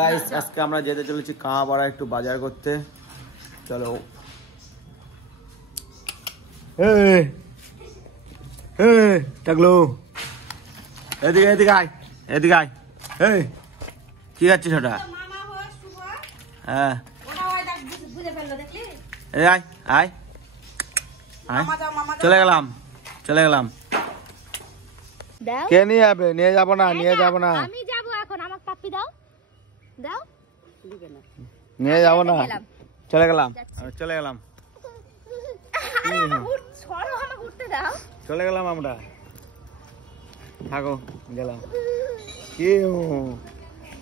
Guys আজকে আমরা যেতে চলেছি কাঁপাড়া একটু বাজার করতে। চলো। এই এই টাকলো এদিকে এদিকে আয়, এদিকে আয়। এই কি যাচ্ছিস ওটা? হ্যাঁ এই আয় আয় আয়, চলে গেলাম চলে গেলাম। কে নিয়ে যাবে? নিয়ে যাবো না, নিয়ে যাবো না, আমি যাবো এখন। আমাকে পাপ্পি দাও, দাও। নিয়ে যাবো না, চলে গেলাম চলে গেলাম চলে গেলাম আমরা। থাকো গেলাম। কি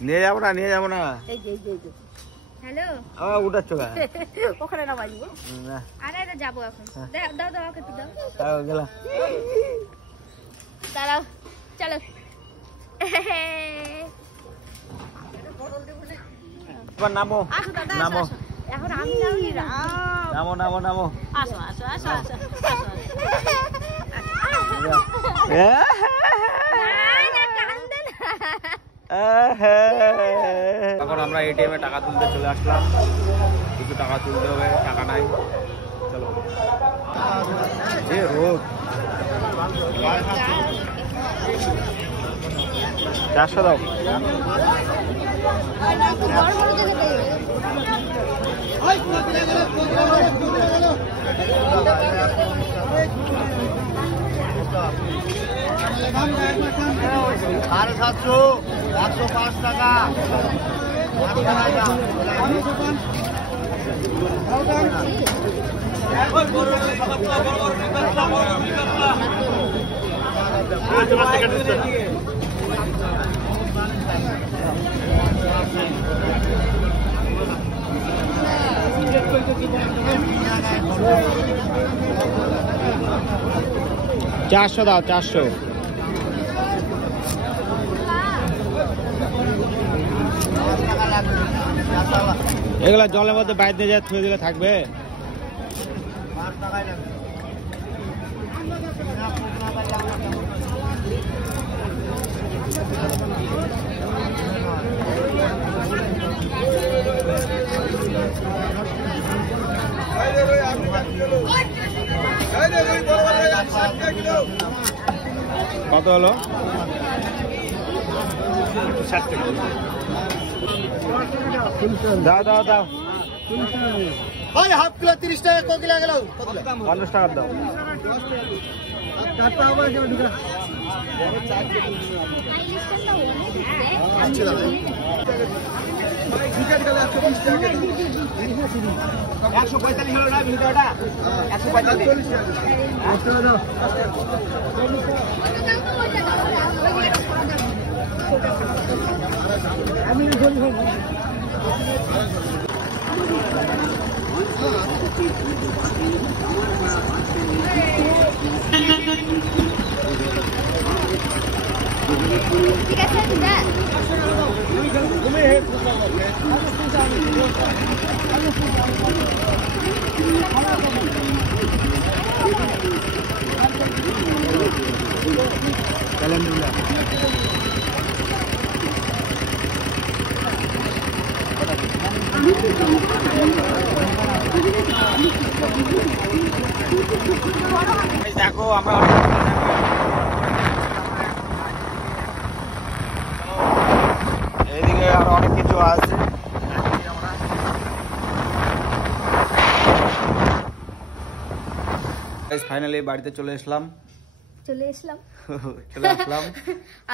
নিয়ে যাবো না, নিয়ে যাবো না। হ্যালো আবার উঠাচ্ছ গা ওখানে না বাজবো না। আরে এটা যাবো এখন। দাও দাও আমাকে একটু দাও। তাও গেলাম। দাঁড়াও চলো। এবার নামো আসো দাদা, নামো এখন আমি যাই। নামো নামো নামো। আসো আসো আসো আসো। এখন আমরা এটিএমে টাকা তুলতে চলে আসলাম। কিছু টাকা তুলতে হবে, টাকা নাই। চলো। যে রোদ। 400 দাও। সাড়ে 700, 105 টাকা। চারশো দাও, 400। এগুলা জলের মধ্যে বাইরে যা থুয়ে দিলে থাকবে। কত হলো? দাও দাও দাও। হাফ কিলো 30 টাকা, ক কিলো গেল? 50 টাকা দাও। একশো 45 হলো না ভিডিওটা? 145। ঠিক আছে দেখো আমরা এইদিকে আরো অনেক কিছু আছে। ফাইনালি বাড়িতে চলে আসলাম।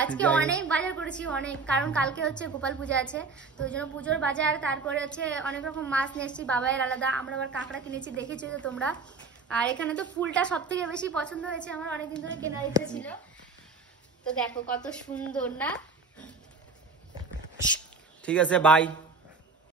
আজকে অনেক বাজার করেছি, অনেক। কারণ কালকে হচ্ছে গোপাল পূজা আছে, তো ওই জন্য পুজোর বাজার। তারপরে হচ্ছে অনেক রকম মাছ নিয়ে এসেছি, বাবাইয়ের আলাদা। আমরা আবার কাঁকড়া কিনেছি, দেখেছি তো তোমরা। আর এখানে তো ফুলটা সব থেকে বেশি পছন্দ হয়েছে আমার, অনেকদিন ধরে কেনার ইচ্ছে ছিল। তো দেখো কত সুন্দর না। ঠিক আছে, বাই।